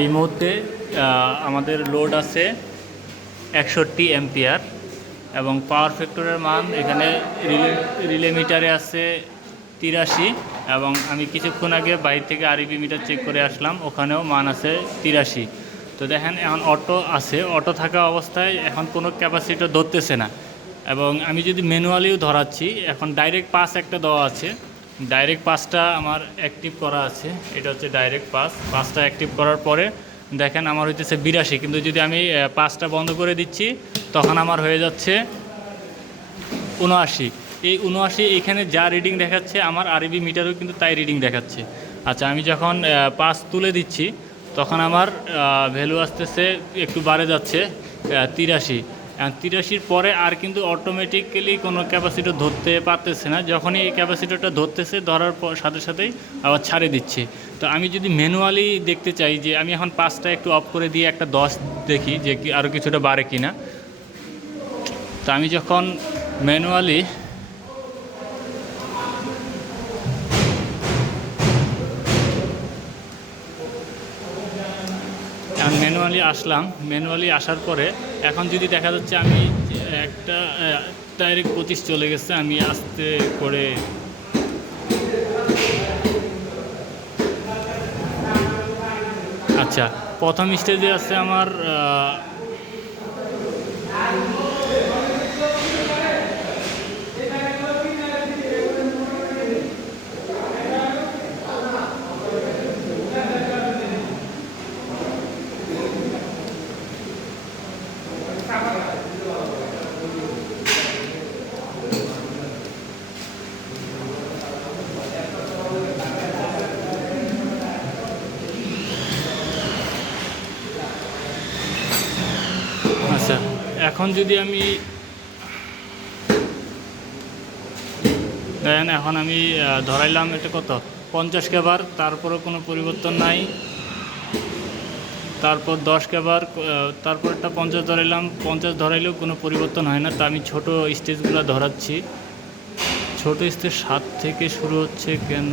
এই মুহূর্তে আমাদের লোড আছে একষট্টি এম্পিয়ার এবং পাওয়ার ফ্যাক্টরের মান এখানে রিলে রিলে মিটারে আছে তিরাশি এবং আমি কিছুক্ষণ আগে বাইরে থেকে আরইবি মিটার চেক করে আসলাম, ওখানেও মান আছে তিরাশি। তো দেখেন, এখন অটো আছে অটো থাকা অবস্থায় এখন কোনো ক্যাপাসিটি ধরতেছে না। এবং আমি যদি ম্যানুয়ালিও ধরাচ্ছি, এখন ডাইরেক্ট পাস একটা দেওয়া আছে। ডাইরেক্ট পাসটা আমার অ্যাক্টিভ করা আছে। এটা হচ্ছে ডাইরেক্ট পাস পাসটা অ্যাক্টিভ করার পরে দেখেন আমার হইতেছে বিরাশি। কিন্তু যদি আমি পাসটা বন্ধ করে দিচ্ছি, তখন আমার হয়ে যাচ্ছে উনআশি এই উনআশি এখানে যা রিডিং দেখাচ্ছে, আমার আরবি মিটারও কিন্তু তাই রিডিং দেখাচ্ছে। আচ্ছা আমি যখন পাস তুলে দিচ্ছি, তখন আমার ভ্যালু আসতেছে একটু বাড়ে যাচ্ছে তিরাশি। তিরাশির পরে আর কিন্তু অটোমেটিক্যালি কোনো ক্যাপাসিটি ধরতে পারতেছে না। যখনই এই ক্যাপাসিটিটা ধরতেছে, ধরার পর সাথে সাথেই আবার ছাড়ে দিচ্ছে। তো আমি যদি ম্যানুয়ালি দেখতে চাই যে আমি এখন পাঁচটা একটু অফ করে দিয়ে একটা দশ দেখি যে আরও কিছুটা বাড়ে কি না তো আমি যখন ম্যানুয়ালি ম্যানুয়ালি আসলাম। ম্যানুয়ালি আসার পরে এখন যদি দেখা যাচ্ছে আমি একটা ডাইরেক্ট পঁচিশ চলে গেছে, আমি আসতে করে আচ্ছা প্রথম স্টেজে আছে আমার আচ্ছা। এখন যদি আমি এখন আমি ধরাইলাম এটা কত? পঞ্চাশ কেবার তারপরে কোনো পরিবর্তন নাই। তারপর দশ কেবার তারপর একটা পঞ্চাশ ধরাইলাম। পঞ্চাশ ধরাইলেও কোনো পরিবর্তন হয় না। তা আমি ছোট স্টেজগুলো ধরাচ্ছি। ছোট স্টেজ সাত থেকে শুরু হচ্ছে কেন?